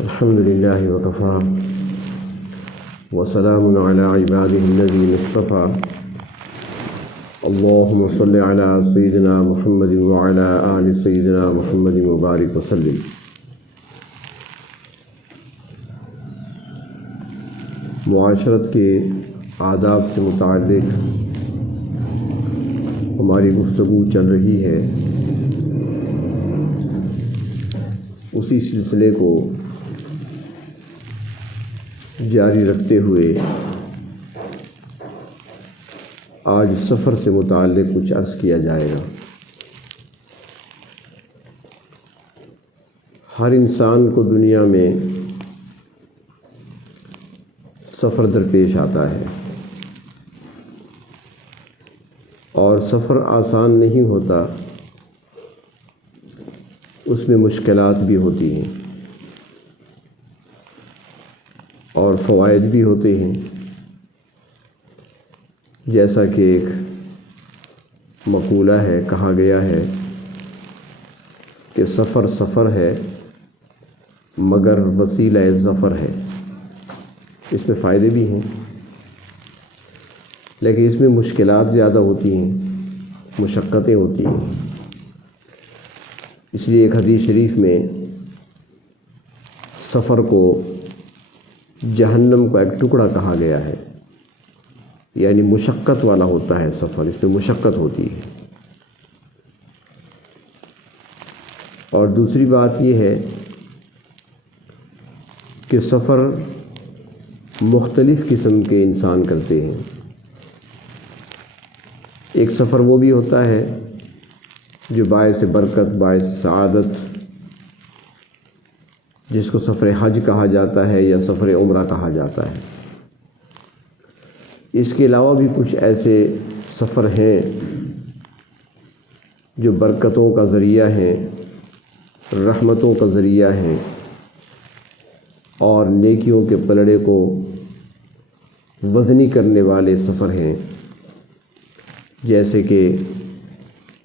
الحمد لله وكفى وسلام على عباده الذين اصطفى اللهم صل على سيدنا محمد وعلى آل سيدنا محمد وبارك وسلم۔ معاشرت کے آداب سے متعلق ہماری گفتگو چل رہی ہے، اسی سلسلے کو جاری رکھتے ہوئے آج سفر سے متعلق کچھ عرض کیا جائے گا۔ ہر انسان کو دنیا میں سفر درپیش آتا ہے، اور سفر آسان نہیں ہوتا، اس میں مشکلات بھی ہوتی ہیں اور فوائد بھی ہوتے ہیں۔ جیسا کہ ایک مقولہ ہے، کہا گیا ہے کہ سفر سفر ہے مگر وسیلہ ظفر ہے۔ اس میں فائدے بھی ہیں لیکن اس میں مشکلات زیادہ ہوتی ہیں، مشقتیں ہوتی ہیں۔ اس لیے ایک حدیث شریف میں سفر کو جہنم کا ایک ٹکڑا کہا گیا ہے، یعنی مشقت والا ہوتا ہے سفر، اس میں مشقت ہوتی ہے۔ اور دوسری بات یہ ہے کہ سفر مختلف قسم کے انسان کرتے ہیں۔ ایک سفر وہ بھی ہوتا ہے جو باعث برکت، باعث سعادت، جس کو سفر حج کہا جاتا ہے یا سفر عمرہ کہا جاتا ہے۔ اس کے علاوہ بھی کچھ ایسے سفر ہیں جو برکتوں کا ذریعہ ہیں، رحمتوں کا ذریعہ ہیں، اور نیکیوں کے پلڑے کو وزنی کرنے والے سفر ہیں۔ جیسے کہ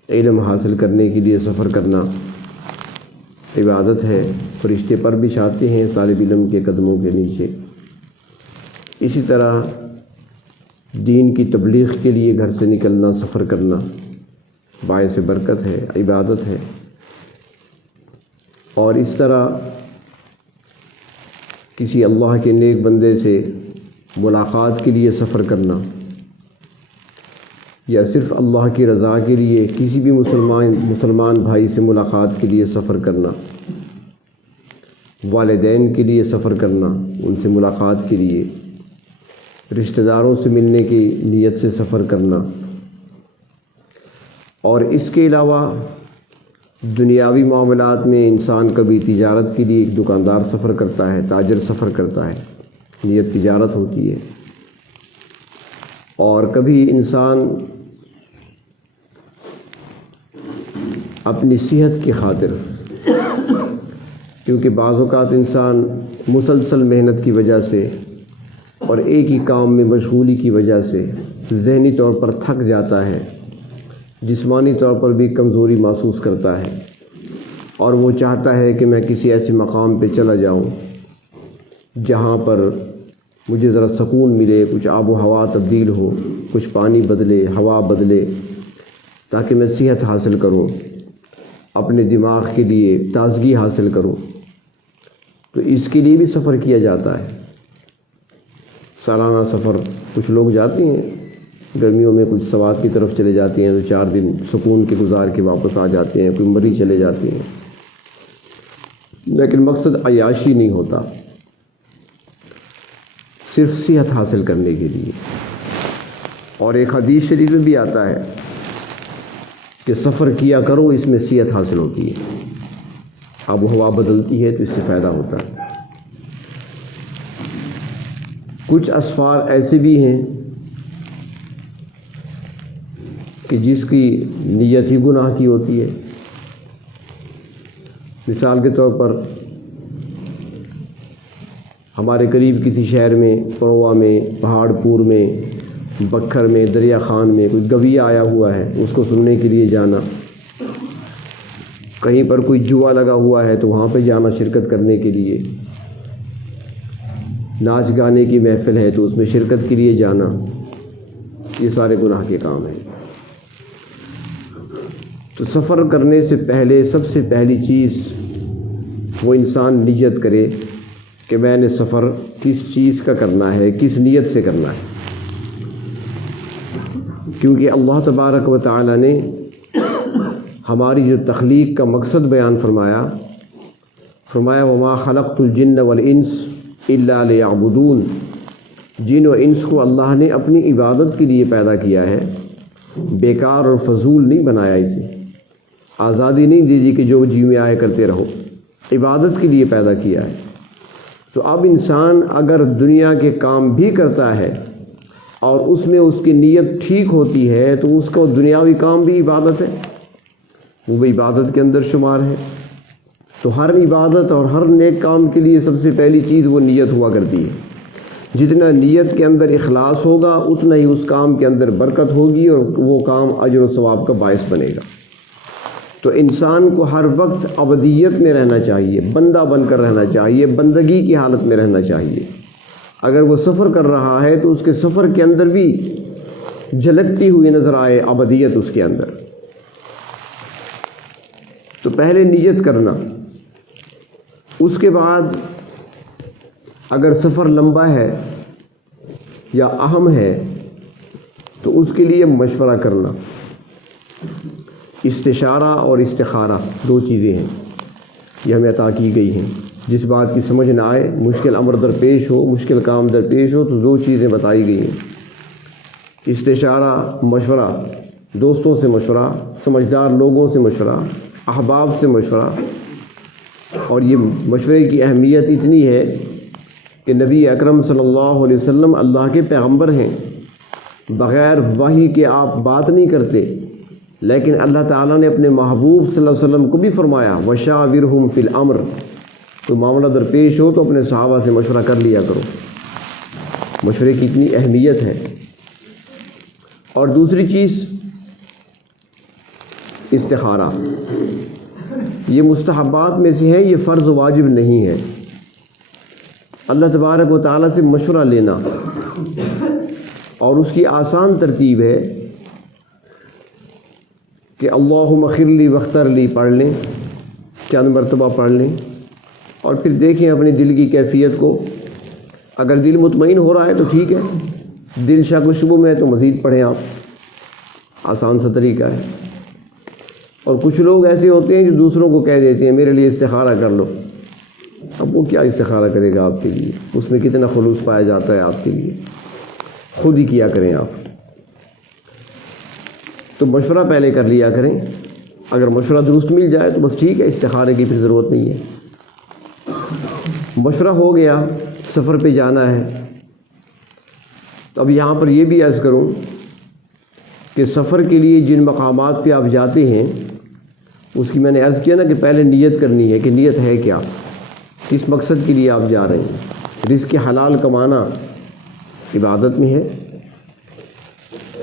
علم حاصل کرنے کے لیے سفر کرنا عبادت ہے، فرشتے پر بھی چاہتے ہیں طالب علم کے قدموں کے نیچے۔ اسی طرح دین کی تبلیغ کے لیے گھر سے نکلنا، سفر کرنا باعث برکت ہے، عبادت ہے۔ اور اس طرح کسی اللہ کے نیک بندے سے ملاقات کے لیے سفر کرنا، یا صرف اللہ کی رضا کے لیے کسی بھی مسلمان بھائی سے ملاقات کے لیے سفر کرنا، والدین کے لیے سفر کرنا، ان سے ملاقات کے لیے، رشتہ داروں سے ملنے کی نیت سے سفر کرنا۔ اور اس کے علاوہ دنیاوی معاملات میں انسان کبھی تجارت کے لیے ایک دکاندار سفر کرتا ہے، تاجر سفر کرتا ہے، نیت تجارت ہوتی ہے۔ اور کبھی انسان اپنی صحت کی خاطر، کیونکہ بعض اوقات انسان مسلسل محنت کی وجہ سے اور ایک ہی کام میں مشغولی کی وجہ سے ذہنی طور پر تھک جاتا ہے، جسمانی طور پر بھی کمزوری محسوس کرتا ہے، اور وہ چاہتا ہے کہ میں کسی ایسے مقام پہ چلا جاؤں جہاں پر مجھے ذرا سکون ملے، کچھ آب و ہوا تبدیل ہو، کچھ پانی بدلے، ہوا بدلے، تاکہ میں صحت حاصل کروں، اپنے دماغ کے لیے تازگی حاصل کروں۔ تو اس کے لیے بھی سفر کیا جاتا ہے، سالانہ سفر۔ کچھ لوگ جاتے ہیں گرمیوں میں، کچھ سوات کی طرف چلے جاتے ہیں، تو 4 دن سکون کے گزار کے واپس آ جاتے ہیں، کوئی مری چلے جاتے ہیں۔ لیکن مقصد عیاشی نہیں ہوتا، صرف صحت حاصل کرنے کے لیے۔ اور ایک حدیث شریف میں بھی آتا ہے کہ سفر کیا کرو، اس میں صحت حاصل ہوتی ہے، آب و ہوا بدلتی ہے تو اس سے فائدہ ہوتا ہے۔ کچھ اسفار ایسے بھی ہیں کہ جس کی نیت ہی گناہ کی ہوتی ہے۔ مثال کے طور پر ہمارے قریب کسی شہر میں، پروا میں، پہاڑ پور میں، بکھر میں، دریا خان میں کوئی گویہ آیا ہوا ہے، اس کو سننے کے لیے جانا، کہیں پر کوئی جوا لگا ہوا ہے تو وہاں پہ جانا شرکت کرنے کے لیے، ناچ گانے کی محفل ہے تو اس میں شرکت کے لیے جانا، یہ سارے گناہ کے کام ہیں۔ تو سفر کرنے سے پہلے سب سے پہلی چیز وہ انسان نیت کرے کہ میں نے سفر کس چیز کا کرنا ہے، کس نیت سے کرنا ہے، کیونکہ اللہ تبارک و تعالی نے ہماری جو تخلیق کا مقصد بیان فرمایا وما خلقت الجن والانس الا لیعبدون، جن و انس کو اللہ نے اپنی عبادت کے لیے پیدا کیا ہے، بیکار اور فضول نہیں بنایا، اسے آزادی نہیں دی کہ جو جی میں آئے کرتے رہو، عبادت کے لیے پیدا کیا ہے۔ تو اب انسان اگر دنیا کے کام بھی کرتا ہے اور اس میں اس کی نیت ٹھیک ہوتی ہے تو اس کا دنیاوی کام بھی عبادت ہے، وہ بھی عبادت کے اندر شمار ہے۔ تو ہر عبادت اور ہر نیک کام کے لیے سب سے پہلی چیز وہ نیت ہوا کرتی ہے۔ جتنا نیت کے اندر اخلاص ہوگا اتنا ہی اس کام کے اندر برکت ہوگی اور وہ کام اجر و ثواب کا باعث بنے گا۔ تو انسان کو ہر وقت عبودیت میں رہنا چاہیے، بندہ بن کر رہنا چاہیے، بندگی کی حالت میں رہنا چاہیے۔ اگر وہ سفر کر رہا ہے تو اس کے سفر کے اندر بھی جھلکتی ہوئی نظر آئے عبودیت اس کے اندر۔ تو پہلے نیت کرنا، اس کے بعد اگر سفر لمبا ہے یا اہم ہے تو اس کے لیے مشورہ کرنا۔ استشارہ اور استخارہ دو چیزیں ہیں، یہ ہمیں عطا کی گئی ہیں۔ جس بات کی سمجھ نہ آئے، مشکل امر درپیش ہو، مشکل کام درپیش ہو تو دو چیزیں بتائی گئی ہیں، استشارہ مشورہ، دوستوں سے مشورہ، سمجھدار لوگوں سے مشورہ، احباب سے مشورہ۔ اور یہ مشورے کی اہمیت اتنی ہے کہ نبی اکرم صلی اللہ علیہ وسلم اللہ کے پیغمبر ہیں، بغیر وحی کے آپ بات نہیں کرتے، لیکن اللہ تعالیٰ نے اپنے محبوب صلی اللہ علیہ وسلم کو بھی فرمایا وَشَاوِرْهُمْ فِي الْأَمْرِ، تو معاملہ درپیش ہو تو اپنے صحابہ سے مشورہ کر لیا کرو۔ مشورے کی اتنی اہمیت ہے۔ اور دوسری چیز استخارہ، یہ مستحبات میں سے ہے، یہ فرض واجب نہیں ہے۔ اللہ تبارک و تعالیٰ سے مشورہ لینا، اور اس کی آسان ترتیب ہے کہ اللہم اغفر لی واختر لی پڑھ لیں، چند مرتبہ پڑھ لیں، اور پھر دیکھیں اپنی دل کی کیفیت کو۔ اگر دل مطمئن ہو رہا ہے تو ٹھیک ہے، دل شک و شبہ میں ہے تو مزید پڑھیں آپ، آسان سا طریقہ ہے۔ اور کچھ لوگ ایسے ہوتے ہیں جو دوسروں کو کہہ دیتے ہیں میرے لیے استخارہ کر لو، اب وہ کیا استخارہ کرے گا آپ کے لیے، اس میں کتنا خلوص پایا جاتا ہے آپ کے لیے، خود ہی کیا کریں آپ۔ تو مشورہ پہلے کر لیا کریں، اگر مشورہ درست مل جائے تو بس ٹھیک ہے، استخارے کی پھر ضرورت نہیں ہے۔ مشورہ ہو گیا، سفر پہ جانا ہے۔ تو اب یہاں پر یہ بھی عرض کروں کہ سفر کے لیے جن مقامات پہ آپ جاتے ہیں اس کی میں نے عرض کیا نا کہ پہلے نیت کرنی ہے کہ نیت ہے کیا، کس مقصد کے لیے آپ جا رہے ہیں۔ رزق حلال کمانا عبادت میں ہے،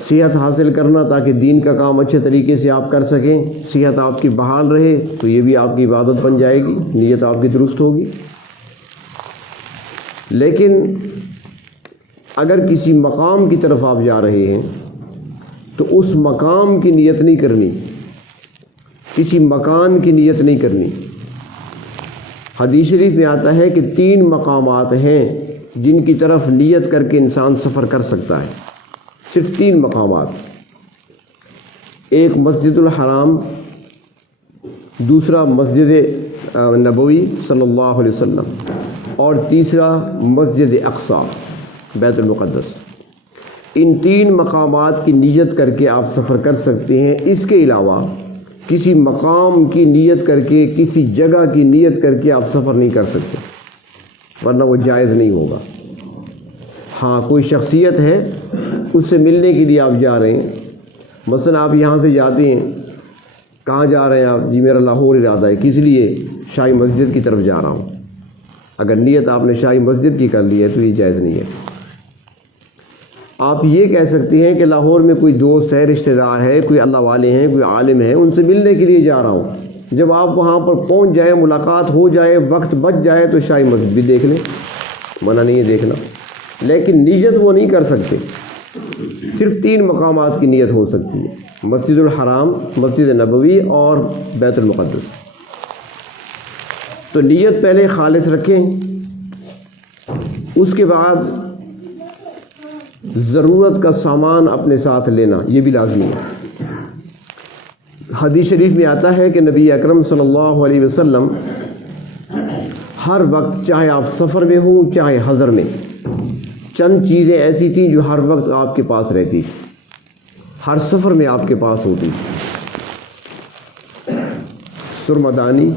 صحت حاصل کرنا تاکہ دین کا کام اچھے طریقے سے آپ کر سکیں، صحت آپ کی بحال رہے تو یہ بھی آپ کی عبادت بن جائے گی، نیت آپ کی درست ہوگی۔ لیکن اگر کسی مقام کی طرف آپ جا رہے ہیں تو اس مقام کی نیت نہیں کرنی، کسی مکان کی نیت نہیں کرنی۔ حدیث شریف میں آتا ہے کہ 3 مقامات ہیں جن کی طرف نیت کر کے انسان سفر کر سکتا ہے، صرف 3 مقامات، ایک مسجد الحرام، دوسرا مسجد نبوی صلی اللہ علیہ وسلم، اور تیسرا مسجد اقصی بیت المقدس۔ ان 3 مقامات کی نیت کر کے آپ سفر کر سکتے ہیں، اس کے علاوہ کسی مقام کی نیت کر کے، کسی جگہ کی نیت کر کے آپ سفر نہیں کر سکتے، ورنہ وہ جائز نہیں ہوگا۔ ہاں کوئی شخصیت ہے، اس سے ملنے کے لیے آپ جا رہے ہیں، مثلا آپ یہاں سے جاتے ہیں، کہاں جا رہے ہیں آپ؟ جی میرا لاہور ارادہ ہے، کس لیے؟ شاہی مسجد کی طرف جا رہا ہوں۔ اگر نیت آپ نے شاہی مسجد کی کر لی ہے تو یہ جائز نہیں ہے۔ آپ یہ کہہ سکتے ہیں کہ لاہور میں کوئی دوست ہے، رشتہ دار ہے، کوئی اللہ والے ہیں، کوئی عالم ہے، ان سے ملنے کے لیے جا رہا ہوں۔ جب آپ وہاں پر پہنچ جائیں، ملاقات ہو جائے، وقت بچ جائے تو شاہی مسجد بھی دیکھ لیں، منع نہیں ہے دیکھنا، لیکن نیت وہ نہیں کر سکتے۔ صرف 3 مقامات کی نیت ہو سکتی ہے، مسجد الحرام، مسجد نبوی اور بیت المقدس۔ تو نیت پہلے خالص رکھیں، اس کے بعد ضرورت کا سامان اپنے ساتھ لینا، یہ بھی لازمی ہے۔ حدیث شریف میں آتا ہے کہ نبی اکرم صلی اللہ علیہ وسلم ہر وقت، چاہے آپ سفر میں ہوں چاہے حضر میں، چند چیزیں ایسی تھیں جو ہر وقت آپ کے پاس رہتی، ہر سفر میں آپ کے پاس ہوتی۔ سرمدانی،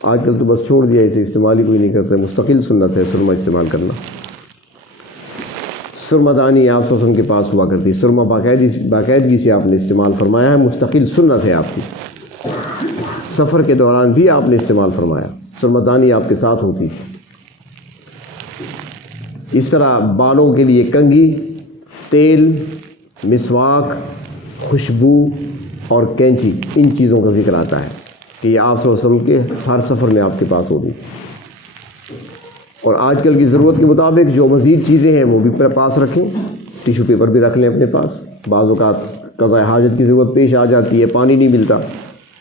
آج کل تو بس چھوڑ دیا، اسے استعمال ہی کوئی نہیں کرتا، مستقل سنت ہے سرما استعمال کرنا۔ سرمدانی آپ وسلم کے پاس ہوا کرتی، سرما باقاعدگی سے آپ نے استعمال فرمایا ہے، مستقل سنت ہے آپ کی۔ سفر کے دوران بھی آپ نے استعمال فرمایا، سرمدانی آپ کے ساتھ ہوتی۔ اس طرح بالوں کے لیے کنگھی، تیل، مسواک، خوشبو اور کینچی، ان چیزوں کا ذکر آتا ہے کہ یہ آپ صلی اللہ علیہ وسلم کے ہر سفر میں آپ کے پاس ہوگی۔ اور آج کل کی ضرورت کے مطابق جو مزید چیزیں ہیں وہ بھی پاس رکھیں، ٹیشو پیپر بھی رکھ لیں اپنے پاس، بعض اوقات قضاء حاجت کی ضرورت پیش آ جاتی ہے، پانی نہیں ملتا،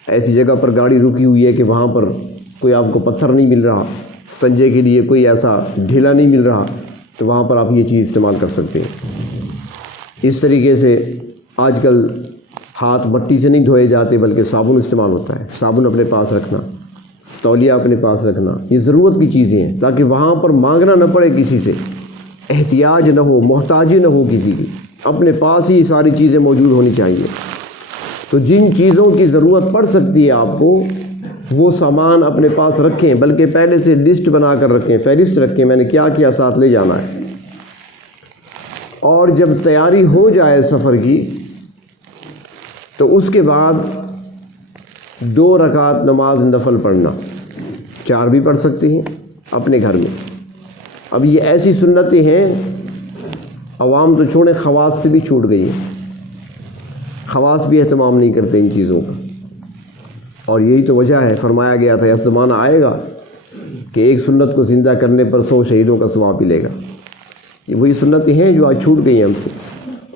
ایسی جگہ پر گاڑی رکی ہوئی ہے کہ وہاں پر کوئی آپ کو پتھر نہیں مل رہا، استنجے کے لیے کوئی ایسا ڈھیلا نہیں مل رہا، تو وہاں پر آپ یہ چیز استعمال کر سکتے ہیں۔ اس طریقے سے آج کل ہاتھ مٹی سے نہیں دھوئے جاتے بلکہ صابن استعمال ہوتا ہے، صابن اپنے پاس رکھنا، تولیہ اپنے پاس رکھنا، یہ ضرورت کی چیزیں ہیں تاکہ وہاں پر مانگنا نہ پڑے کسی سے، احتیاج نہ ہو، محتاجی نہ ہو کسی کی، اپنے پاس ہی ساری چیزیں موجود ہونی چاہیے۔ تو جن چیزوں کی ضرورت پڑ سکتی ہے آپ کو، وہ سامان اپنے پاس رکھیں، بلکہ پہلے سے لسٹ بنا کر رکھیں، فہرست رکھیں میں نے کیا کیا ساتھ لے جانا ہے۔ اور جب تیاری ہو جائے سفر کی تو اس کے بعد 2 رکعت نماز نفل پڑھنا، 4 بھی پڑھ سکتے ہیں اپنے گھر میں۔ اب یہ ایسی سنتیں ہیں، عوام تو چھوڑیں، خواص سے بھی چھوٹ گئی ہیں، خواص بھی اہتمام نہیں کرتے ان چیزوں کا، اور یہی تو وجہ ہے۔ فرمایا گیا تھا ایسا زمانہ آئے گا کہ ایک سنت کو زندہ کرنے پر 100 شہیدوں کا ثواب ملے گا۔ یہ وہی سنتیں ہیں جو آج چھوٹ گئی ہیں ہم سے،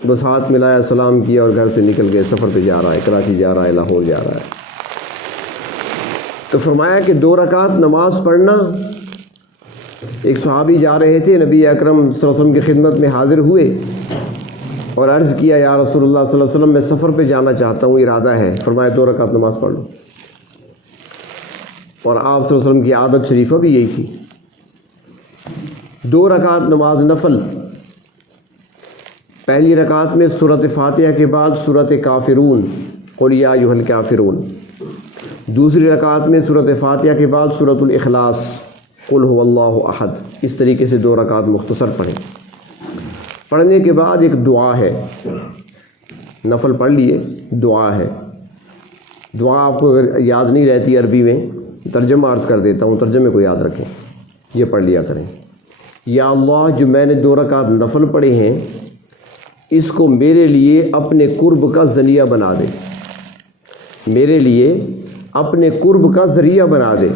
بس ہاتھ ملایا، سلام کیا اور گھر سے نکل گئے، سفر پہ جا رہا ہے، کراچی جا رہا ہے، لاہور جا رہا ہے۔ تو فرمایا کہ 2 رکعت نماز پڑھنا۔ ایک صحابی جا رہے تھے، نبی اکرم صلی اللہ علیہ وسلم کی خدمت میں حاضر ہوئے اور عرض کیا، یا رسول اللہ صلی اللہ علیہ وسلم میں سفر پہ جانا چاہتا ہوں، ارادہ ہے۔ فرمایا 2 رکعت نماز پڑھ لو۔ اور آپ صلی اللہ علیہ وسلم کی عادت شریفہ بھی یہی تھی، 2 رکعت نماز نفل۔ پہلی رکعت میں سورۃ فاتحہ کے بعد سورۃ کافرون، قل یا ایھا الکافرون۔ دوسری رکعت میں سورۃ فاتحہ کے بعد سورۃ الاخلاص، قل ھو اللہ احد۔ اس طریقے سے 2 رکعت مختصر پڑھیں۔ پڑھنے کے بعد ایک دعا ہے، نفل پڑھ لیے، دعا ہے۔ دعا آپ کو اگر یاد نہیں رہتی عربی میں، ترجمہ عرض کر دیتا ہوں، ترجمے کو یاد رکھیں، یہ پڑھ لیا کریں۔ یا اللہ، جو میں نے 2 رکعت نفل پڑھے ہیں، اس کو میرے لیے اپنے قرب کا ذریعہ بنا دے، میرے لیے اپنے قرب کا ذریعہ بنا دے۔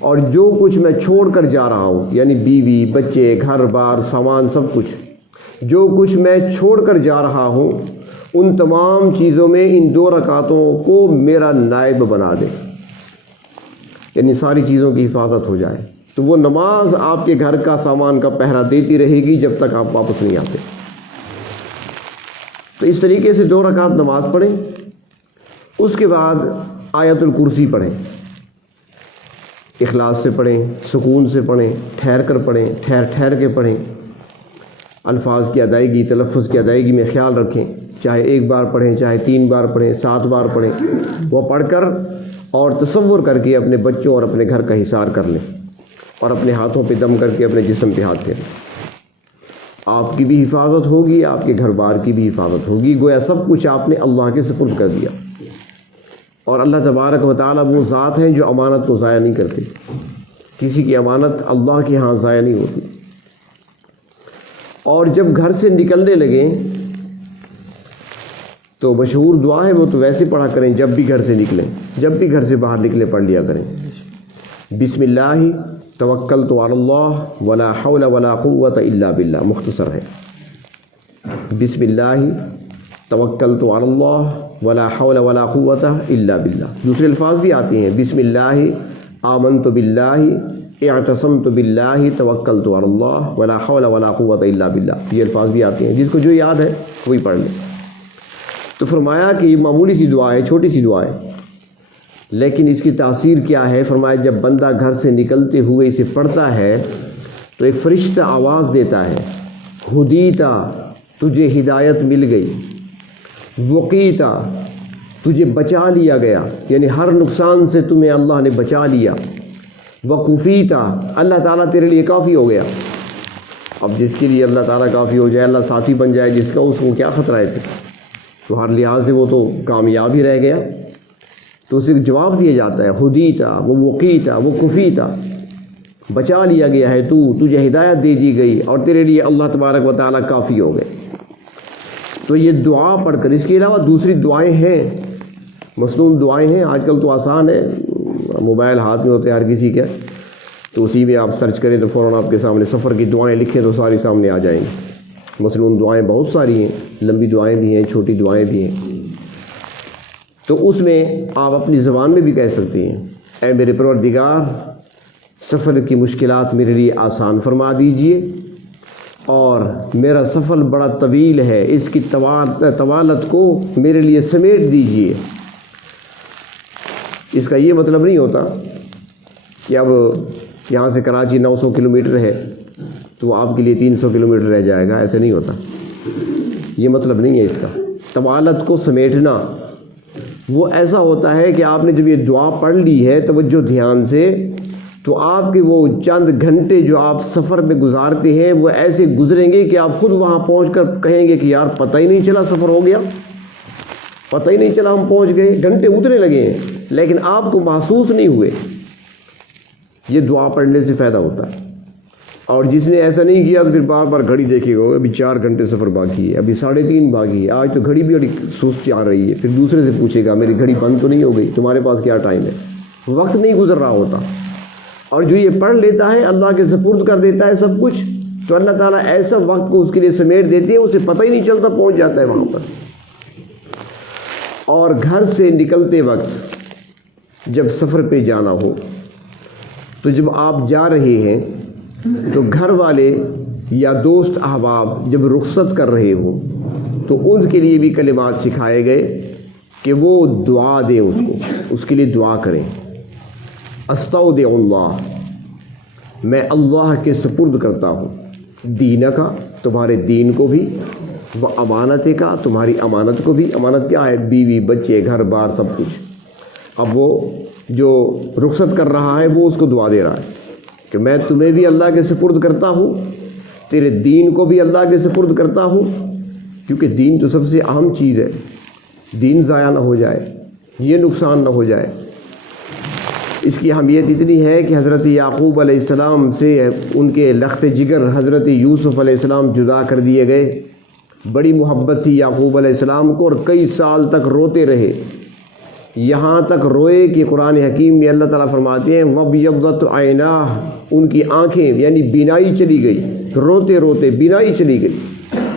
اور جو کچھ میں چھوڑ کر جا رہا ہوں، یعنی بیوی، بچے، گھر بار، سامان، سب کچھ جو کچھ میں چھوڑ کر جا رہا ہوں، ان تمام چیزوں میں ان 2 رکعتوں کو میرا نائب بنا دے، یعنی ساری چیزوں کی حفاظت ہو جائے۔ تو وہ نماز آپ کے گھر کا سامان کا پہرا دیتی رہے گی جب تک آپ واپس نہیں آتے۔ تو اس طریقے سے 2 رکعت نماز پڑھیں۔ اس کے بعد آیت الکرسی پڑھیں، اخلاص سے پڑھیں، سکون سے پڑھیں، ٹھہر کر پڑھیں، ٹھہر کے پڑھیں، الفاظ کی ادائیگی، تلفظ کی ادائیگی میں خیال رکھیں، چاہے 1 بار پڑھیں، چاہے 3 بار پڑھیں، 7 بار پڑھیں، وہ پڑھ کر اور تصور کر کے اپنے بچوں اور اپنے گھر کا حصار کر لیں، اور اپنے ہاتھوں پہ دم کر کے اپنے جسم پہ ہاتھ پھیریں۔ آپ کی بھی حفاظت ہوگی، آپ کے گھر بار کی بھی حفاظت ہوگی، گویا سب کچھ آپ نے اللہ کے سپرد کر دیا۔ اور اللہ تبارک و تعالیٰ وہ ذات ہیں جو امانت کو ضائع نہیں کرتے، کسی کی امانت اللہ کے ہاں ضائع نہیں ہوتی۔ اور جب گھر سے نکلنے لگیں تو مشہور دعا ہے، وہ تو ویسے پڑھا کریں، جب بھی گھر سے نکلیں، جب بھی گھر سے باہر نکلیں پڑھ لیا کریں۔ بسم اللہ توکلت علی اللہ ولا حول ولا قوت الا باللہ، مختصر ہے، بسم اللہ توکلت علی اللہ ولا حول ولا قوت الا باللہ۔ دوسرے الفاظ بھی آتے ہیں، بسم اللہ آمنت باللہ اعتصمت باللہ توکلت علی اللہ ولا حول ولا قوت الا باللہ، یہ الفاظ بھی آتے ہیں، جس کو جو یاد ہے وہی پڑھ لیں۔ تو فرمایا کہ یہ معمولی سی دعا ہے، چھوٹی سی دعا ہے، لیکن اس کی تاثیر کیا ہے؟ فرمایا جب بندہ گھر سے نکلتے ہوئے اسے پڑھتا ہے تو ایک فرشتہ آواز دیتا ہے، ہدیتا تجھے ہدایت مل گئی، وقیتا تجھے بچا لیا گیا، یعنی ہر نقصان سے تمہیں اللہ نے بچا لیا، وکفیتا اللہ تعالیٰ تیرے لیے کافی ہو گیا۔ اب جس کے لیے اللہ تعالیٰ کافی ہو جائے، اللہ ساتھی بن جائے جس کا، اس کو کیا خطرہ ہے پھر؟ تو ہر لحاظ سے وہ تو کامیاب ہی رہ گیا۔ تو اسے جواب دیا جاتا ہے، ہدیتا وہ وقیتا وہ کفیتا، بچا لیا گیا ہے تو، تجھے ہدایت دے دی گئی اور تیرے لیے اللہ تبارک و تعالیٰ کافی ہو گئے۔ تو یہ دعا پڑھ کر، اس کے علاوہ دوسری دعائیں ہیں، مصنون دعائیں ہیں، آج کل تو آسان ہے، موبائل ہاتھ میں ہوتے ہیں ہر کسی کے، تو اسی میں آپ سرچ کریں تو فوراً آپ کے سامنے سفر کی دعائیں لکھیں تو ساری سامنے آ جائیں گی۔ مصنون دعائیں بہت ساری ہیں، لمبی دعائیں بھی ہیں، چھوٹی دعائیں بھی ہیں، تو اس میں آپ اپنی زبان میں بھی کہہ سکتے ہیں، اے میرے پروردگار سفر کی مشکلات میرے لیے آسان فرما دیجئے، اور میرا سفر بڑا طویل ہے، اس کی طوالت کو میرے لیے سمیٹ دیجئے۔ اس کا یہ مطلب نہیں ہوتا کہ اب یہاں سے کراچی 900 کلومیٹر ہے تو آپ کے لیے 300 کلومیٹر رہ جائے گا، ایسے نہیں ہوتا، یہ مطلب نہیں ہے اس کا۔ طوالت کو سمیٹنا وہ ایسا ہوتا ہے کہ آپ نے جب یہ دعا پڑھ لی ہے توجہ دھیان سے، تو آپ کے وہ چند گھنٹے جو آپ سفر میں گزارتے ہیں وہ ایسے گزریں گے کہ آپ خود وہاں پہنچ کر کہیں گے کہ یار پتہ ہی نہیں چلا سفر ہو گیا، پتہ ہی نہیں چلا ہم پہنچ گئے، گھنٹے اترنے لگے ہیں لیکن آپ کو محسوس نہیں ہوئے۔ یہ دعا پڑھنے سے فائدہ ہوتا ہے۔ اور جس نے ایسا نہیں کیا تو پھر بار بار گھڑی دیکھے گا، ابھی 4 گھنٹے سفر باقی ہے، ابھی 3.5 باقی ہے، آج تو گھڑی بھی بڑی سست آ رہی ہے، پھر دوسرے سے پوچھے گا میری گھڑی بند تو نہیں ہو گئی، تمہارے پاس کیا ٹائم ہے؟ وقت نہیں گزر رہا ہوتا۔ اور جو یہ پڑھ لیتا ہے اللہ کے سپرد کر دیتا ہے سب کچھ، تو اللہ تعالیٰ ایسا وقت کو اس کے لیے سمیٹ دیتے ہیں، اسے پتہ ہی نہیں چلتا، پہنچ جاتا ہے وہاں پر۔ اور گھر سے نکلتے وقت جب سفر پہ جانا ہو، تو جب آپ جا رہے ہیں تو گھر والے یا دوست احباب جب رخصت کر رہے ہوں تو ان کے لیے بھی کلمات سکھائے گئے کہ وہ دعا دیں، اس کے لیے دعا کریں۔ استودع اللہ، میں اللہ کے سپرد کرتا ہوں، دین کا تمہارے دین کو بھی، وہ امانت کا تمہاری امانت کو بھی۔ امانت کیا ہے؟ بیوی بچے گھر بار سب کچھ۔ اب وہ جو رخصت کر رہا ہے وہ اس کو دعا دے رہا ہے کہ میں تمہیں بھی اللہ کے سپرد کرتا ہوں، تیرے دین کو بھی اللہ کے سپرد کرتا ہوں، کیونکہ دین تو سب سے اہم چیز ہے، دین ضائع نہ ہو جائے، یہ نقصان نہ ہو جائے۔ اس کی اہمیت اتنی ہے کہ حضرت یعقوب علیہ السلام سے ان کے لخت جگر حضرت یوسف علیہ السلام جدا کر دیے گئے۔ بڑی محبت تھی یعقوب علیہ السلام کو اور کئی سال تک روتے رہے، یہاں تک روئے کہ قرآن حکیم میں اللہ تعالیٰ فرماتے ہیں وَبْيَضَّتْ عَيْنَاهُ، ان کی آنکھیں یعنی بینائی چلی گئی، روتے روتے بینائی چلی گئی،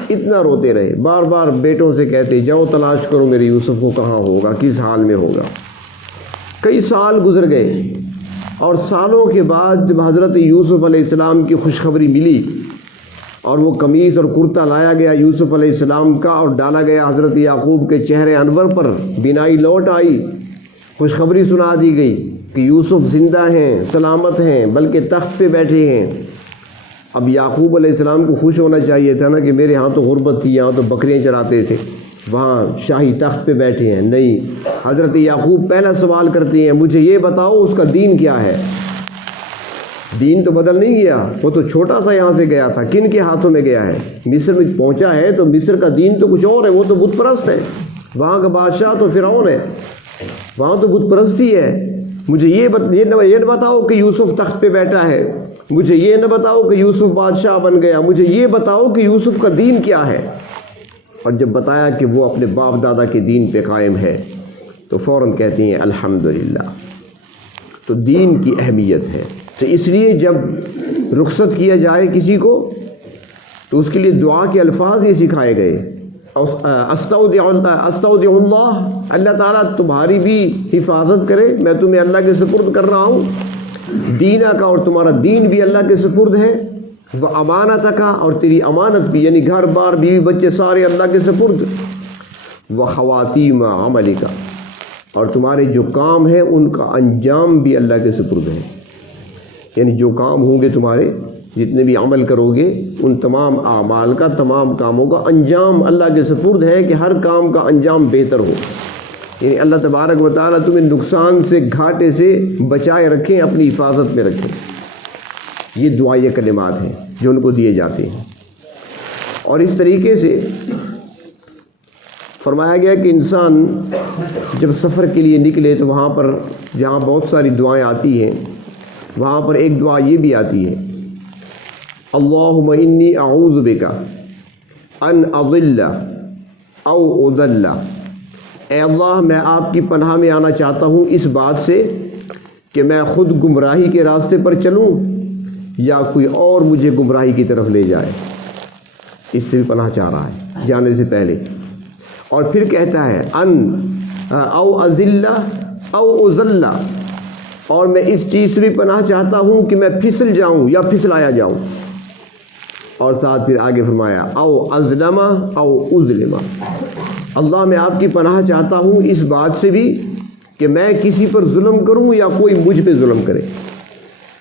اتنا روتے رہے۔ بار بار بیٹوں سے کہتے جاؤ تلاش کرو میرے یوسف کو، کہاں ہوگا، کس حال میں ہوگا۔ کئی سال گزر گئے اور سالوں کے بعد جب حضرت یوسف علیہ السلام کی خوشخبری ملی اور وہ قمیص اور کرتا لایا گیا یوسف علیہ السلام کا اور ڈالا گیا حضرت یعقوب کے چہرے انور پر، بینائی لوٹ آئی، خوشخبری سنا دی گئی کہ یوسف زندہ ہیں، سلامت ہیں، بلکہ تخت پہ بیٹھے ہیں۔ اب یعقوب علیہ السلام کو خوش ہونا چاہیے تھا نا کہ میرے ہاں تو غربت تھی، یہاں تو بکریاں چراتے تھے، وہاں شاہی تخت پہ بیٹھے ہیں۔ نہیں، حضرت یعقوب پہلا سوال کرتے ہیں مجھے یہ بتاؤ اس کا دین کیا ہے۔ دین تو بدل نہیں گیا، وہ تو چھوٹا سا یہاں سے گیا تھا، کن کے ہاتھوں میں گیا ہے؟ مصر میں پہنچا ہے تو مصر کا دین تو کچھ اور ہے، وہ تو بت پرست ہے، وہاں کا بادشاہ تو فرعون ہے، وہاں تو بت پرستی ہے۔ مجھے یہ نہ بتاؤ کہ یوسف تخت پہ بیٹھا ہے، مجھے یہ نہ بتاؤ کہ یوسف بادشاہ بن گیا، مجھے یہ بتاؤ کہ یوسف کا دین کیا ہے۔ اور جب بتایا کہ وہ اپنے باپ دادا کے دین پہ قائم ہے تو فوراً کہتے ہیں الحمدللہ، تو دین کی اہمیت ہے۔ تو اس لیے جب رخصت کیا جائے کسی کو تو اس کے لیے دعا کے الفاظ یہ سکھائے گئے، استودع اللہ، اللہ تعالیٰ تمہاری بھی حفاظت کرے، میں تمہیں اللہ کے سپرد کر رہا ہوں، دینہ کا، اور تمہارا دین بھی اللہ کے سپرد ہے، وہ امانت کا، اور تیری امانت بھی، یعنی گھر بار بیوی بچے سارے اللہ کے سپرد، وہ خواتیم عمل کا، اور تمہارے جو کام ہیں ان کا انجام بھی اللہ کے سپرد ہے، یعنی جو کام ہوں گے تمہارے، جتنے بھی عمل کرو گے ان تمام اعمال کا، تمام کاموں کا انجام اللہ کے سپرد ہے کہ ہر کام کا انجام بہتر ہو، یعنی اللہ تبارک و تعالیٰ تمہیں نقصان سے، گھاٹے سے بچائے رکھیں، اپنی حفاظت میں رکھیں۔ یہ دعائے کلمات ہیں جو ان کو دیے جاتے ہیں۔ اور اس طریقے سے فرمایا گیا کہ انسان جب سفر کے لیے نکلے تو وہاں پر جہاں بہت ساری دعائیں آتی ہیں وہاں پر ایک دعا یہ بھی آتی ہے، اللہم انی اعوذ بک ان اضل او اضل، اے اللہ میں آپ کی پناہ میں آنا چاہتا ہوں اس بات سے کہ میں خود گمراہی کے راستے پر چلوں یا کوئی اور مجھے گمراہی کی طرف لے جائے، اس سے بھی پناہ چاہ رہا ہے جانے سے پہلے۔ اور پھر کہتا ہے ان او اضل او اضل، اور میں اس چیز سے بھی پناہ چاہتا ہوں کہ میں پھسل جاؤں یا پھسلایا جاؤں، اور ساتھ پھر آگے فرمایا او ازلم او اظلم، اللہ میں آپ کی پناہ چاہتا ہوں اس بات سے بھی کہ میں کسی پر ظلم کروں یا کوئی مجھ پہ ظلم کرے۔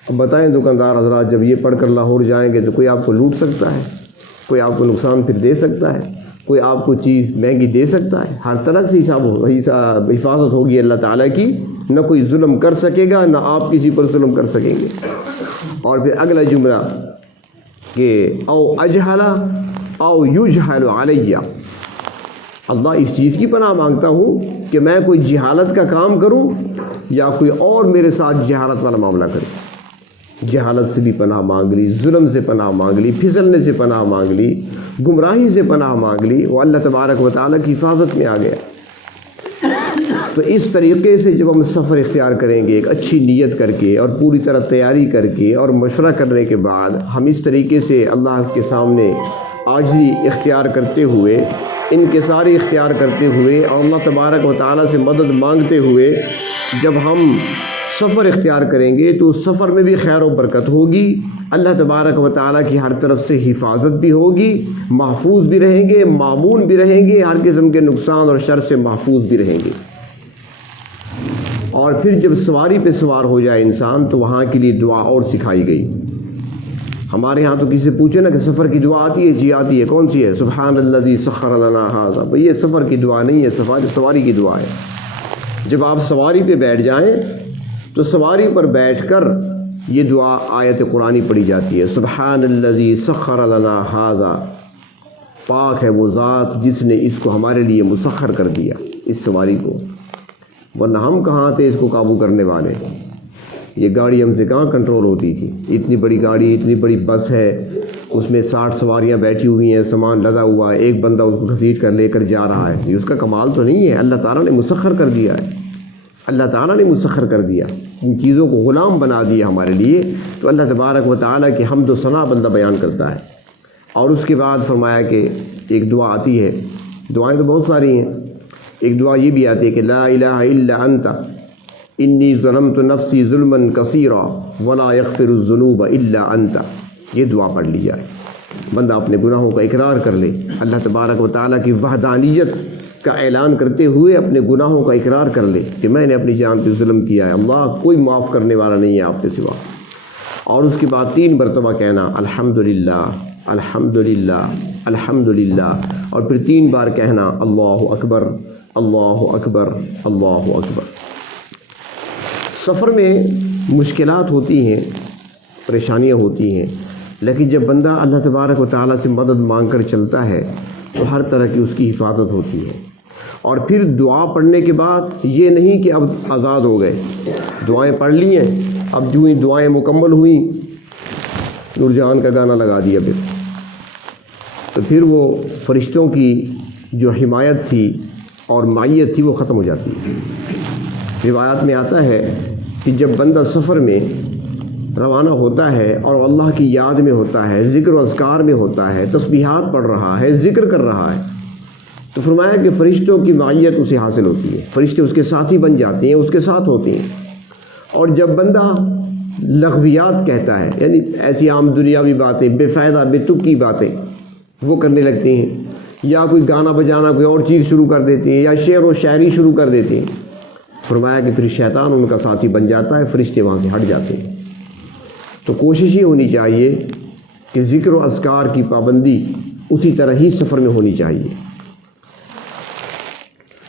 اب بتائیں دکاندار حضرات، جب یہ پڑھ کر لاہور جائیں گے تو کوئی آپ کو لوٹ سکتا ہے، کوئی آپ کو نقصان پھر دے سکتا ہے، کوئی آپ کو چیز مہنگی دے سکتا ہے، ہر طرح سے حفاظت ہوگی اللہ تعالیٰ کی، نہ کوئی ظلم کر سکے گا نہ آپ کسی پر ظلم کر سکیں گے۔ اور پھر اگلا جملہ کہ او اجہل او یجہل علی، اللہ اس چیز کی پناہ مانگتا ہوں کہ میں کوئی جہالت کا کام کروں یا کوئی اور میرے ساتھ جہالت والا معاملہ کرے۔ جہالت سے بھی پناہ مانگ لی، ظلم سے پناہ مانگ لی، پھسلنے سے پناہ مانگ لی، گمراہی سے پناہ مانگ لی، وہ اللہ تبارک و تعالیٰ کی حفاظت میں آ گیا۔ تو اس طریقے سے جب ہم سفر اختیار کریں گے ایک اچھی نیت کر کے اور پوری طرح تیاری کر کے اور مشورہ کرنے کے بعد، ہم اس طریقے سے اللہ کے سامنے عاجزی اختیار کرتے ہوئے، انکساری اختیار کرتے ہوئے اور اللہ تبارک و تعالیٰ سے مدد مانگتے ہوئے جب ہم سفر اختیار کریں گے تو اس سفر میں بھی خیر و برکت ہوگی، اللہ تبارک و تعالیٰ کی ہر طرف سے حفاظت بھی ہوگی، محفوظ بھی رہیں گے، مامون بھی رہیں گے، ہر قسم کے نقصان اور شر سے محفوظ بھی رہیں گے۔ اور پھر جب سواری پہ سوار ہو جائے انسان تو وہاں کے لیے دعا اور سکھائی گئی۔ ہمارے ہاں تو کسی سے پوچھے نا کہ سفر کی دعا آتی ہے؟ جی آتی ہے۔ کون سی ہے؟ سبحان الذی سخر لنا ھذا۔ بھئی یہ سفر کی دعا نہیں ہے، سواری کی دعا ہے۔ جب آپ سواری پہ بیٹھ جائیں تو سواری پر بیٹھ کر یہ دعا آیت قرآنی پڑھی جاتی ہے، سبحان الذی سخر لنا ھذا، پاک ہے وہ ذات جس نے اس کو ہمارے لیے مسخر کر دیا، اس سواری کو، ورنہ ہم کہاں تھے اس کو قابو کرنے والے؟ یہ گاڑی ہم سے کہاں کنٹرول ہوتی تھی؟ اتنی بڑی گاڑی، اتنی بڑی بس ہے، اس میں 60 سواریاں بیٹھی ہوئی ہیں، سامان لدا ہوا ہے، ایک بندہ اس کو گھسیٹ کر لے کر جا رہا ہے، یہ اس کا کمال تو نہیں ہے، اللہ تعالیٰ نے مسخر کر دیا ہے، اللہ تعالیٰ نے مسخر کر دیا، ان چیزوں کو غلام بنا دیا ہمارے لیے۔ تو اللہ تبارک و تعالیٰ کی حمد و ثنا بندہ بیان کرتا ہے۔ اور اس کے بعد فرمایا کہ ایک دعا آتی ہے، دعائیں تو بہت ساری ہیں، ایک دعا یہ بھی آتی ہے کہ لا الہ الا انت انی ظلمت نفسی ظلما کثیرا ولا یغفر الذنوب الا انت، یہ دعا پڑھ لی جائے، بندہ اپنے گناہوں کا اقرار کر لے، اللہ تبارک و تعالیٰ کی وحدانیت کا اعلان کرتے ہوئے اپنے گناہوں کا اقرار کر لے کہ میں نے اپنی جان پہ ظلم کیا ہے، اللہ کوئی معاف کرنے والا نہیں ہے آپ کے سوا۔ اور اس کے بعد 3 مرتبہ کہنا الحمدللہ الحمدللہ الحمدللہ، اور پھر 3 بار کہنا اللہ اکبر اللہ اکبر اللہ اکبر۔ سفر میں مشکلات ہوتی ہیں، پریشانیاں ہوتی ہیں، لیکن جب بندہ اللہ تبارک و تعالیٰ سے مدد مانگ کر چلتا ہے تو ہر طرح کی اس کی حفاظت ہوتی ہے۔ اور پھر دعا پڑھنے کے بعد یہ نہیں کہ اب آزاد ہو گئے، دعائیں پڑھ لی ہیں، اب جو ہی دعائیں مکمل ہوئیں نور جہان کا گانا لگا دیا، تو پھر وہ فرشتوں کی جو حمایت تھی اور معیت تھی وہ ختم ہو جاتی ہے۔ روایات میں آتا ہے کہ جب بندہ سفر میں روانہ ہوتا ہے اور اللہ کی یاد میں ہوتا ہے، ذکر و اذکار میں ہوتا ہے، تسبیحات پڑھ رہا ہے، ذکر کر رہا ہے، تو فرمایا کہ فرشتوں کی معیت اسے حاصل ہوتی ہے، فرشتے اس کے ساتھی بن جاتے ہیں، اس کے ساتھ ہوتے ہیں۔ اور جب بندہ لغویات کہتا ہے، یعنی ایسی عام دنیاوی باتیں، بے فائدہ بے تک کی باتیں وہ کرنے لگتے ہیں، یا کوئی گانا بجانا کوئی اور چیز شروع کر دیتے ہیں، یا شعر و شاعری شروع کر دیتے ہیں، فرمایا کہ پھر شیطان ان کا ساتھی بن جاتا ہے، فرشتے وہاں سے ہٹ جاتے ہیں۔ تو کوشش یہ ہونی چاہیے کہ ذکر و اذکار کی پابندی اسی طرح ہی سفر میں ہونی چاہیے۔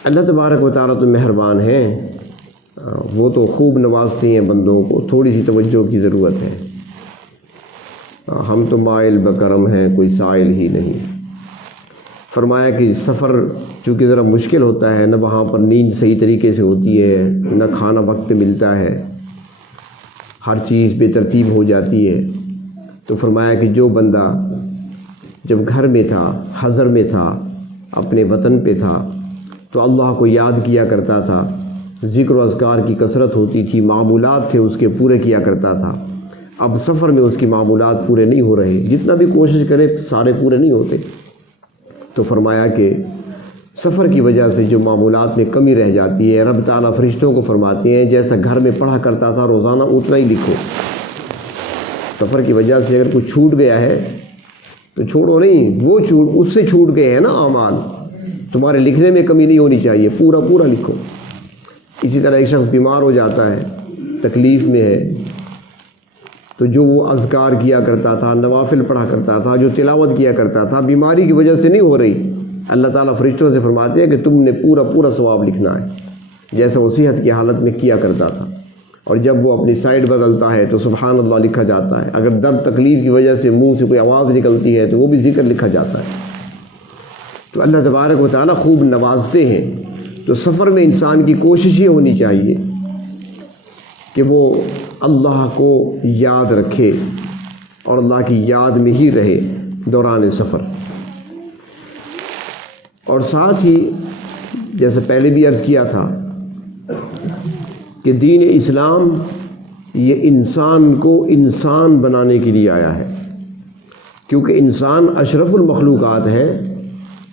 اللہ تبارک و تعالیٰ تو مہربان ہیں، وہ تو خوب نوازتے ہیں بندوں کو، تھوڑی سی توجہ کی ضرورت ہے۔ ہم تو مائل بکرم ہیں، کوئی سائل ہی نہیں۔ فرمایا کہ سفر چونکہ ذرا مشکل ہوتا ہے، نہ وہاں پر نیند صحیح طریقے سے ہوتی ہے، نہ کھانا وقت پہ ملتا ہے، ہر چیز بے ترتیب ہو جاتی ہے، تو فرمایا کہ جو بندہ جب گھر میں تھا، حضر میں تھا، اپنے وطن پہ تھا، تو اللہ کو یاد کیا کرتا تھا، ذکر و اذکار کی کثرت ہوتی تھی، معمولات تھے اس کے پورے کیا کرتا تھا۔ اب سفر میں اس کی معمولات پورے نہیں ہو رہے، جتنا بھی کوشش کرے سارے پورے نہیں ہوتے، تو فرمایا کہ سفر کی وجہ سے جو معمولات میں کمی رہ جاتی ہے، رب تعالیٰ فرشتوں کو فرماتے ہیں جیسا گھر میں پڑھا کرتا تھا روزانہ اتنا ہی لکھو۔ سفر کی وجہ سے اگر کچھ چھوٹ گیا ہے تو چھوڑو نہیں، وہ اس سے چھوٹ گئے ہیں نا اعمال، تمہارے لکھنے میں کمی نہیں ہونی چاہیے، پورا پورا لکھو۔ اسی طرح ایک شخص بیمار ہو جاتا ہے، تکلیف میں ہے، تو جو وہ اذکار کیا کرتا تھا، نوافل پڑھا کرتا تھا، جو تلاوت کیا کرتا تھا، بیماری کی وجہ سے نہیں ہو رہی، اللہ تعالیٰ فرشتوں سے فرماتے ہیں کہ تم نے پورا پورا ثواب لکھنا ہے، جیسا وہ صحت کی حالت میں کیا کرتا تھا۔ اور جب وہ اپنی سائڈ بدلتا ہے تو سبحان اللہ لکھا جاتا ہے، اگر درد تکلیف کی وجہ سے منہ سے کوئی آواز نکلتی ہے تو وہ بھی ذکر لکھا جاتا ہے۔ تو اللہ تبارک و تعالیٰ خوب نوازتے ہیں۔ تو سفر میں انسان کی کوشش یہ ہونی چاہیے کہ وہ اللہ کو یاد رکھے اور اللہ کی یاد میں ہی رہے دوران سفر۔ اور ساتھ ہی جیسے پہلے بھی عرض کیا تھا کہ دین اسلام یہ انسان کو انسان بنانے کے لیے آیا ہے، کیونکہ انسان اشرف المخلوقات ہے،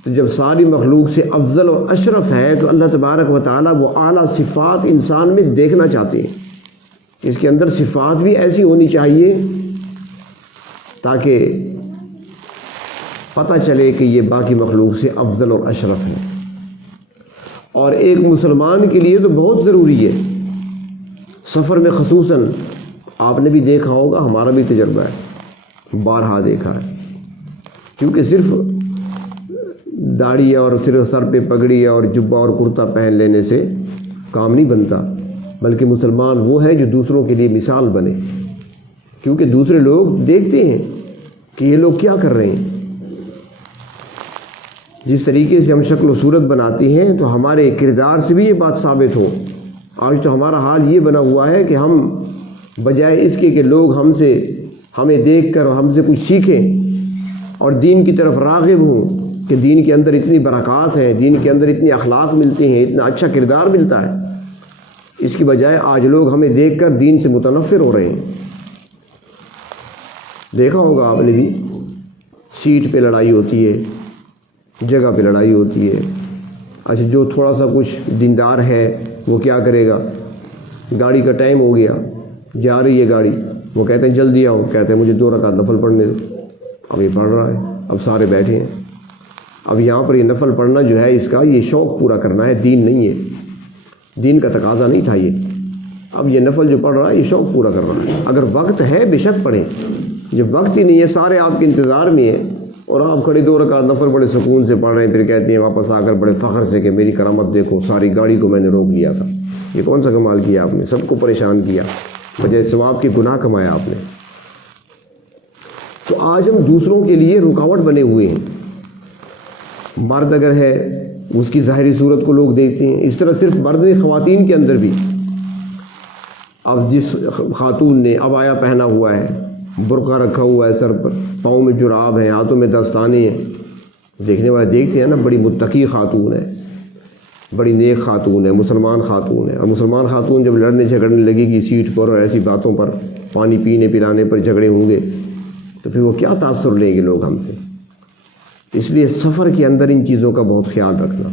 تو جب ساری مخلوق سے افضل اور اشرف ہے تو اللہ تبارک و تعالیٰ وہ اعلیٰ صفات انسان میں دیکھنا چاہتے ہیں۔ اس کے اندر صفات بھی ایسی ہونی چاہیے تاکہ پتہ چلے کہ یہ باقی مخلوق سے افضل اور اشرف ہے۔ اور ایک مسلمان کے لیے تو بہت ضروری ہے سفر میں، خصوصاً آپ نے بھی دیکھا ہوگا، ہمارا بھی تجربہ ہے، بارہا دیکھا ہے، کیونکہ صرف داڑھی اور صرف سر پہ پگڑی اور جبہ اور کرتا پہن لینے سے کام نہیں بنتا، بلکہ مسلمان وہ ہے جو دوسروں کے لیے مثال بنے، کیونکہ دوسرے لوگ دیکھتے ہیں کہ یہ لوگ کیا کر رہے ہیں۔ جس طریقے سے ہم شکل و صورت بناتے ہیں تو ہمارے کردار سے بھی یہ بات ثابت ہو۔ آج تو ہمارا حال یہ بنا ہوا ہے کہ ہم بجائے اس کے کہ لوگ ہمیں دیکھ کر ہم سے کچھ سیکھیں اور دین کی طرف راغب ہوں کہ دین کے اندر اتنی برکات ہے، دین کے اندر اتنے اخلاق ملتے ہیں، اتنا اچھا کردار ملتا ہے، اس کی بجائے آج لوگ ہمیں دیکھ کر دین سے متنفر ہو رہے ہیں۔ دیکھا ہوگا آپ نے بھی، سیٹ پہ لڑائی ہوتی ہے، جگہ پہ لڑائی ہوتی ہے۔ اچھا جو تھوڑا سا کچھ دیندار ہے وہ کیا کرے گا، گاڑی کا ٹائم ہو گیا، جا رہی ہے گاڑی، وہ کہتے ہیں جلدی آؤ، کہتے ہیں مجھے 2 رکعت نفل پڑھنے دو۔ اب یہ پڑھ رہا ہے، اب سارے بیٹھے ہیں، اب یہاں پر یہ نفل پڑھنا جو ہے اس کا یہ شوق پورا کرنا ہے، دین نہیں ہے، دین کا تقاضا نہیں تھا یہ۔ اب یہ نفل جو پڑھ رہا ہے یہ شوق پورا کر رہا ہے۔ اگر وقت ہے بے شک پڑھیں، جب وقت ہی نہیں ہے، سارے آپ کے انتظار میں ہیں اور آپ کھڑے 2 رکعت نفل بڑے سکون سے پڑھ رہے ہیں، پھر کہتے ہیں واپس آ کر بڑے فخر سے کہ میری کرامت دیکھو، ساری گاڑی کو میں نے روک لیا تھا۔ یہ کون سا کمال کیا آپ نے، سب کو پریشان کیا، بجائے ثواب کے گناہ کمایا آپ نے۔ تو آج ہم دوسروں کے لیے رکاوٹ بنے ہوئے ہیں۔ مرد اگر ہے اس کی ظاہری صورت کو لوگ دیکھتے ہیں، اس طرح صرف مرد نہیں، خواتین کے اندر بھی۔ اب جس خاتون نے عبایا پہنا ہوا ہے، برقع رکھا ہوا ہے سر پر، پاؤں میں جراب ہیں، ہاتھوں میں دستانے ہیں، دیکھنے والے دیکھتے ہیں نا بڑی متقی خاتون ہے، بڑی نیک خاتون ہے، مسلمان خاتون ہے، اور مسلمان خاتون جب لڑنے جھگڑنے لگے گی سیٹ پر اور ایسی باتوں پر، پانی پینے پلانے پر جھگڑے ہوں گے، تو پھر وہ کیا تاثر لیں گے لوگ ہم سے؟ اس لیے سفر کے اندر ان چیزوں کا بہت خیال رکھنا،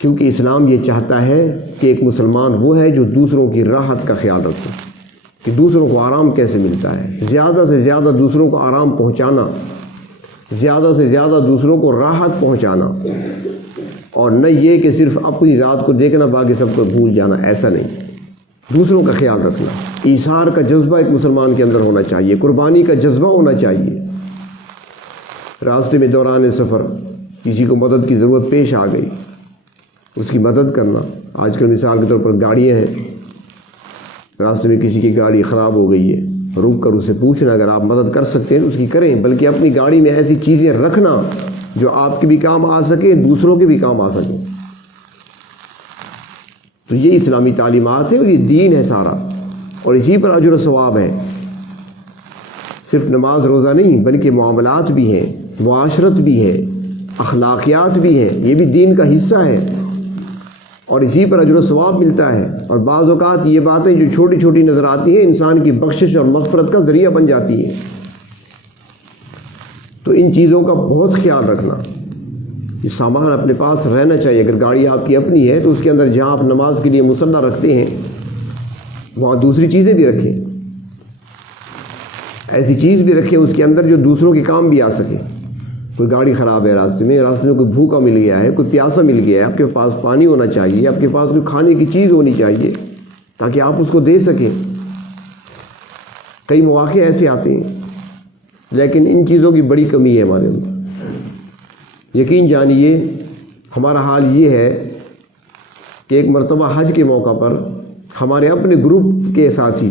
کیونکہ اسلام یہ چاہتا ہے کہ ایک مسلمان وہ ہے جو دوسروں کی راحت کا خیال رکھے، کہ دوسروں کو آرام کیسے ملتا ہے، زیادہ سے زیادہ دوسروں کو آرام پہنچانا، زیادہ سے زیادہ دوسروں کو راحت پہنچانا، اور نہ یہ کہ صرف اپنی ذات کو دیکھنا باقی سب کو بھول جانا، ایسا نہیں، دوسروں کا خیال رکھنا۔ ایثار کا جذبہ ایک مسلمان کے اندر ہونا چاہیے، قربانی کا جذبہ ہونا چاہیے۔ راستے میں دوران سفر کسی کو مدد کی ضرورت پیش آ گئی، اس کی مدد کرنا۔ آج کل مثال کے طور پر گاڑیاں ہیں، راستے میں کسی کی گاڑی خراب ہو گئی ہے، رک کر اسے پوچھنا، اگر آپ مدد کر سکتے ہیں اس کی کریں، بلکہ اپنی گاڑی میں ایسی چیزیں رکھنا جو آپ کے بھی کام آ سکے، دوسروں کے بھی کام آ سکے۔ تو یہ اسلامی تعلیمات ہے اور یہ دین ہے سارا، اور اسی پر اجر و ثواب ہے۔ صرف نماز روزہ نہیں بلکہ معاملات بھی ہیں، معاشرت بھی ہے، اخلاقیات بھی ہیں، یہ بھی دین کا حصہ ہے، اور اسی پر اجر و ثواب ملتا ہے۔ اور بعض اوقات یہ باتیں جو چھوٹی چھوٹی نظر آتی ہیں انسان کی بخشش اور مغفرت کا ذریعہ بن جاتی ہیں۔ تو ان چیزوں کا بہت خیال رکھنا، یہ سامان اپنے پاس رہنا چاہیے۔ اگر گاڑی آپ کی اپنی ہے تو اس کے اندر جہاں آپ نماز کے لیے مصلی رکھتے ہیں وہاں دوسری چیزیں بھی رکھیں، ایسی چیز بھی رکھیں اس کے اندر جو دوسروں کے کام بھی آ سکے۔ کوئی گاڑی خراب ہے، راستے میں کوئی بھوکا مل گیا ہے، کوئی پیاسا مل گیا ہے، آپ کے پاس پانی ہونا چاہیے، آپ کے پاس کوئی کھانے کی چیز ہونی چاہیے تاکہ آپ اس کو دے سکیں۔ کئی مواقع ایسے آتے ہیں، لیکن ان چیزوں کی بڑی کمی ہے ہمارے اندر۔ یقین جانیے ہمارا حال یہ ہے کہ ایک مرتبہ حج کے موقع پر ہمارے اپنے گروپ کے ساتھی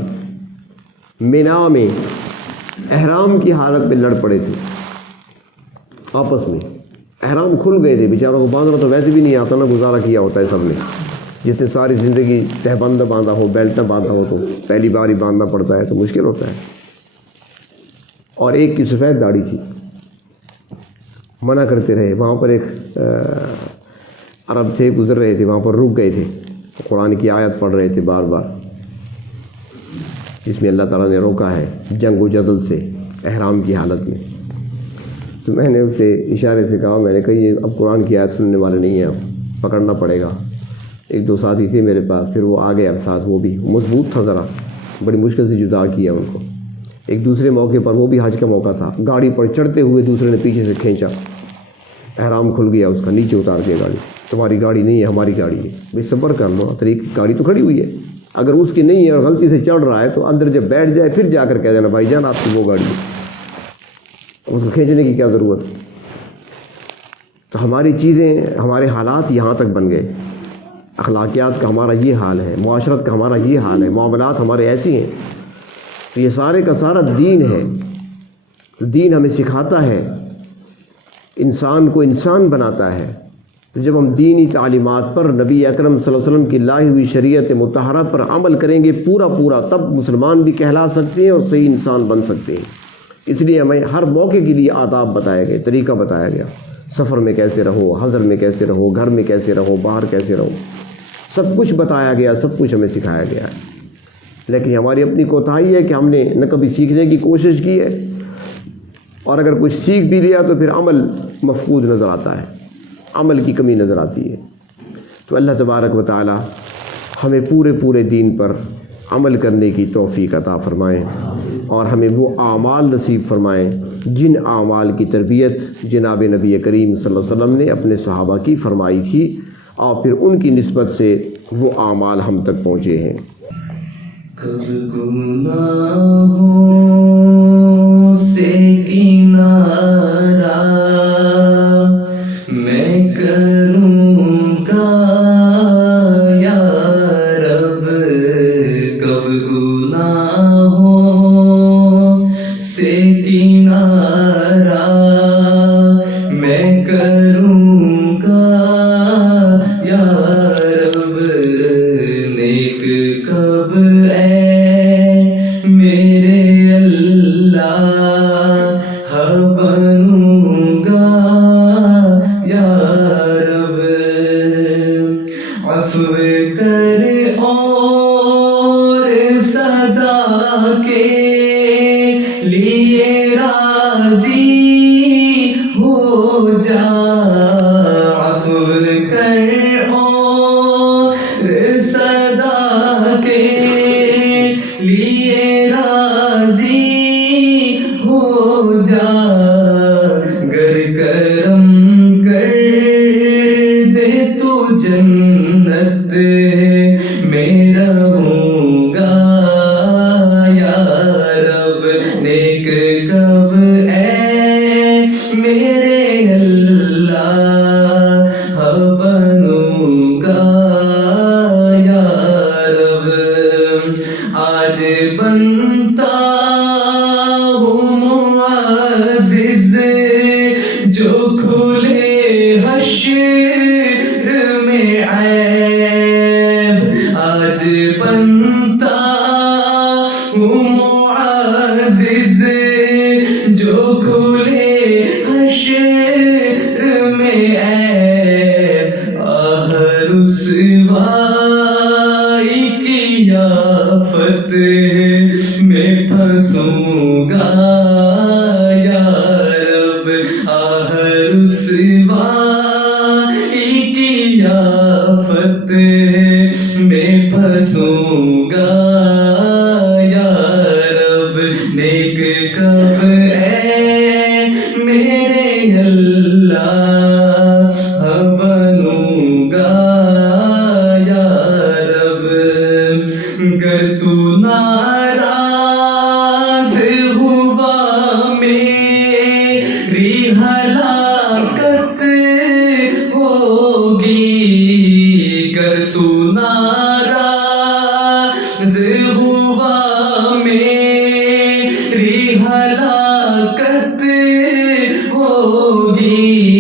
مینا میں احرام کی حالت میں لڑ پڑے تھے، آپس میں احرام کھل گئے تھے، بیچاروں کو باندھنا تو ویسے بھی نہیں آتا، نہ گزارا کیا ہوتا ہے سب نے، جس نے ساری زندگی تہبند باندھا ہو، بیلٹ نہ باندھا ہو تو پہلی بار ہی باندھنا پڑتا ہے تو مشکل ہوتا ہے۔ اور ایک کی سفید داڑھی تھی، منع کرتے رہے۔ وہاں پر ایک عرب تھے گزر رہے تھے، وہاں پر رک گئے تھے، قرآن کی آیت پڑھ رہے تھے بار بار، جس میں اللہ تعالیٰ نے روکا ہے جنگ و جدل سے احرام کی حالت میں۔ تو میں نے اسے اشارے سے کہا، میں نے کہا یہ اب قرآن کی آیت سننے والے نہیں ہیں، اب پکڑنا پڑے گا۔ ایک دو ساتھی تھے میرے پاس، پھر وہ آ گیا ساتھ، وہ بھی مضبوط تھا، ذرا بڑی مشکل سے جدا کیا ان کو۔ ایک دوسرے موقع پر، وہ بھی حج کا موقع تھا، گاڑی پر چڑھتے ہوئے دوسرے نے پیچھے سے کھینچا، احرام کھل گیا اس کا، نیچے اتار دیا گاڑی۔ تمہاری گاڑی نہیں ہے، ہماری گاڑی ہے۔ بھائی صبر کر لو، طریق گاڑی تو کھڑی ہوئی ہے، اگر اس کی نہیں ہے اور غلطی سے چڑھ رہا ہے تو اندر جب بیٹھ جائے پھر جا کر کہہ دینا بھائی جان آپ کی وہ گاڑی ہے، اس کو کھینچنے کی کیا ضرورت۔ تو ہماری چیزیں، ہمارے حالات یہاں تک بن گئے، اخلاقیات کا ہمارا یہ حال ہے، معاشرت کا ہمارا یہ حال ہے، معاملات ہمارے ایسے ہیں۔ تو یہ سارے کا سارا دین ہے، دین ہمیں سکھاتا ہے، انسان کو انسان بناتا ہے۔ تو جب ہم دینی تعلیمات پر، نبی اکرم صلی اللہ علیہ وسلم کی لائی ہوئی شریعت مطہرہ پر عمل کریں گے پورا، تب مسلمان بھی کہلا سکتے ہیں اور صحیح انسان بن سکتے ہیں۔ اس لیے ہمیں ہر موقع کے لیے آداب بتائے گئے، طریقہ بتایا گیا، سفر میں کیسے رہو، حضر میں کیسے رہو، گھر میں کیسے رہو، باہر کیسے رہو، سب کچھ بتایا گیا، سب کچھ ہمیں سکھایا گیا ہے۔ لیکن ہماری اپنی کوتاہی ہے کہ ہم نے نہ کبھی سیکھنے کی کوشش کی ہے، اور اگر کچھ سیکھ بھی لیا تو پھر عمل مفقود نظر آتا ہے، عمل کی کمی نظر آتی ہے۔ تو اللہ تبارک و تعالی ہمیں پورے دین پر عمل کرنے کی توفیق عطا فرمائیں، اور ہمیں وہ اعمال نصیب فرمائیں جن اعمال کی تربیت جناب نبی کریم صلی اللہ علیہ وسلم نے اپنے صحابہ کی فرمائی تھی، اور پھر ان کی نسبت سے وہ اعمال ہم تک پہنچے ہیں۔ کب گناہوں سے کنارہ میں کروں گا یا رب، کب گناہوں سے کنارہ میں کروں گا یا رب، نیک کب اے میرے لیے راضی ہو جا عفو کر اور صدا کے لیے راضی ہو جا گر کرم کر دے تو جنت میں رہوں گا یا رب نیک کب اے میرے اللہ بنوں گا یا رب آج بنتا ہوں معزز جو کھلے حشر میں عیب آج بنتا ہوں معزز جو کھلے حشر میں عیب آہ رسوائی کی آفت میں پھنسوں گا یا رب آہ رسوائی کی آفت میں پھنسوں گا یا رب نیک کب اے میرے اللہ بنوں گا یا رب گر تو ناراض ہوا میری ہلاکت ہوگی گر تو ناراض ہوا میری ہلاکت ہوگی